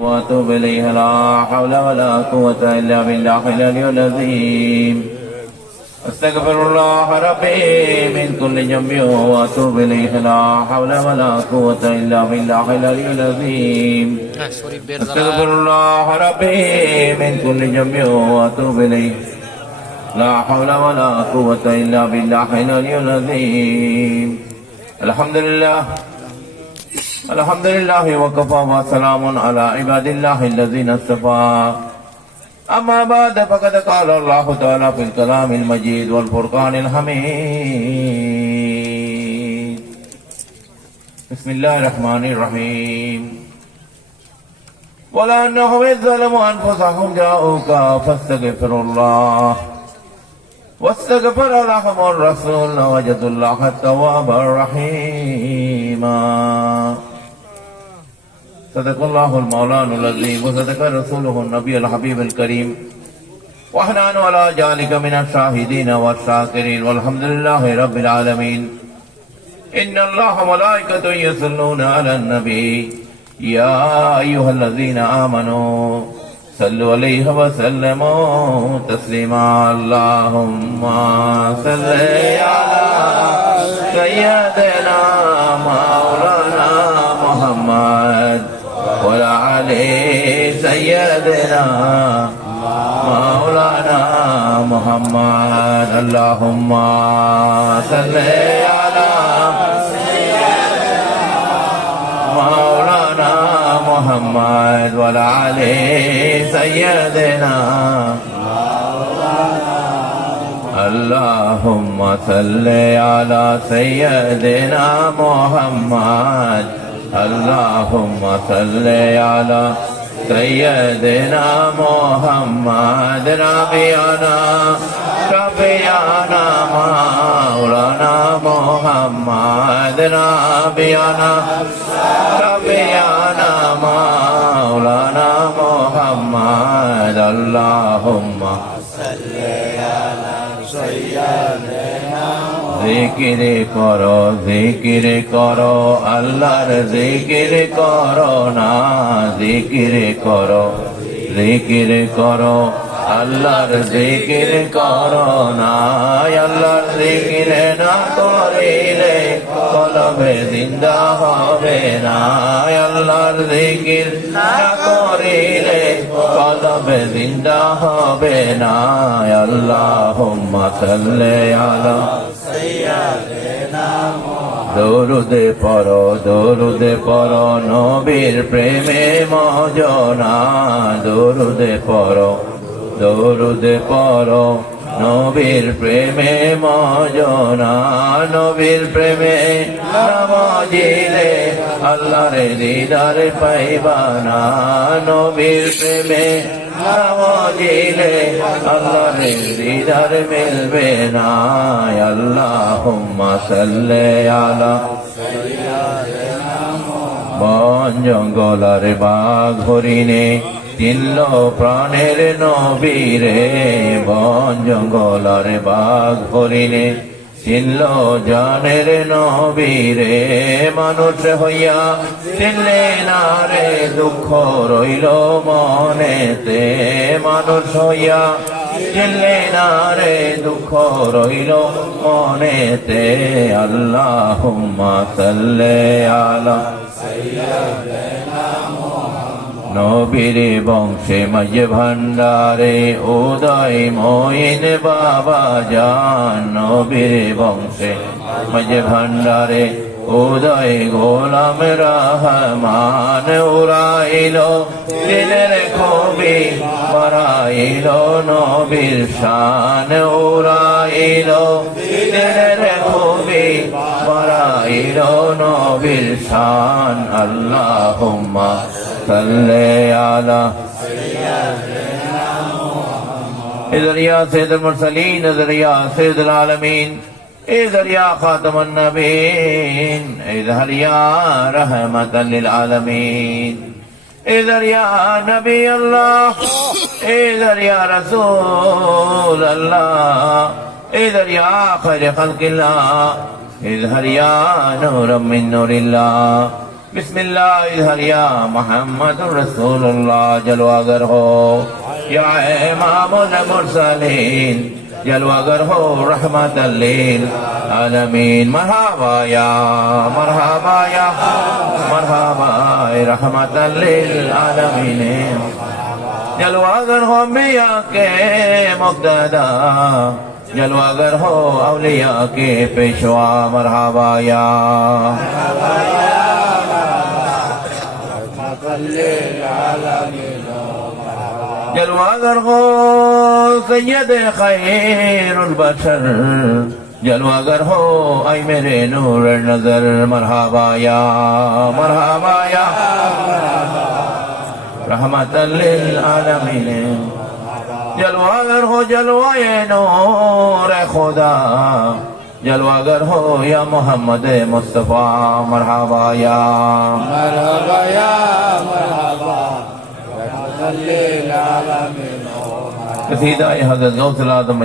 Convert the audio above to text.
وأتوب إليه لا حول ولا قوة إلا بالله العلي العظيم أستغفر الله ربي من كل ذنب وأتوب إليه لا حول ولا قوة إلا بالله العلي العظيم أستغفر الله ربي من كل ذنب وأتوب إليه لا حول ولا قوة إلا بالله العلي العظيم الحمد لله الحمد لله وكفى وسلام على عباد الله الذين اصطفى أما بعد فقد قال الله تعالى في الكلام المجيد والفرقان الحميد بسم الله الرحمن الرحيم ولا أنهم إذ ظلموا أنفسهم جاءوك فاستغفروا الله واستغفر لهم الرسول لوجدوا الله التوابا الرحيما صدق الله المولان العظيم وصدق رسوله النبي الحبيب الكريم ونحن على ذلك من الشاهدين والشاكرين والحمد لله رب العالمين إن الله وملائكته يصلون على النبي يا أيها الذين آمنوا صلوا عليه وسلموا تسليما اللهم صل على سيدنا مولانا محمد وعلى آل سيدنا مولانا محمد اللهم صل على مولانا محمد وعلى آل سيدنا اللهم صل على سيدنا محمد اللهم صل على سيدنا محمد نبينا شفيعنا مولانا محمد نبينا شفيعنا مولانا محمد اللهم صل على سيدنا জিকির করো আল্লাহর জিকির করো না জিকির করো আল্লাহর জিকির করো না আল্লাহর জিকির না করিলে কলবে জিন্দা হবে না আল্লাহর জিকির না করিলে কলবে জিন্দা হবে না আল্লাহুম্মা সাল্লি আলা দরুদে পড়ো নবীর প্রেমে মজনা দরুদে পড়ো নবীর প্রেমে মজনা নবীর প্রেমে মজিলে আল্লাহর দিদার পাইবানা নবীর প্রেমে মজিলে আল্লাহর দিদার মিলবে না আল্লাহুম্মা সাল্লি আলা বন জঙ্গলার বাঘ হরিণে চিনল প্রাণের নবীরে বন জঙ্গলার বাঘ হরিণে চিনল জানের নবীরে মানুষ হইয়া চিনলে না রে দুঃখ রইল মনেতে মানুষ হইয়া চিনলে না রে দুঃখ রইল মনেতে আল্লাহুম্মা সাল্লি আলা নবীর বংশে মাঝ ভান্ডারে উদয় মঈন বাবা জান নবীর বংশে মাঝ ভান্ডারে উদয় গোলাম রহমান উড়াইল দিলের কবি বাড়াইল নবীর শান উড়াইল দিলের কবি বাড়াইল নবীর শান আল্লাহুম্মা সাল্লি আলা इधर या सैयद मुरसलीन इधर या सैयद आलमीन इधर या खातमुन नबीन इधर या रहमतल लिल आलमीन इधर या नबी अल्लाह इधर या रसूल अल्लाह इधर या खैर खल्किल्लाह इधर या नूर मिन नूरिल्लाह बिस्मिल्लाह या मोहम्मद रसूलुल्लाह जलवागर हो या इमामुल मुरसलीन जलवागर हो रहमतल लिल आलमीन मरहबा या रहमतल लिल आलमीन जलवागर हो मिया के मुक़्तदा जलवागर हो औलिया के पेशवा मरहबा या जलवागर हो सैयद खैरुल बशर जलवागर हो ऐ मेरे नूर नजर मरहबा या रहमतल लिल आलमीन जलवागर हो जलवाए नूर खुदा जलवागर हो या मोहम्मद मुस्तफा मरहबा या कसीदा हज़रत गौस आज़म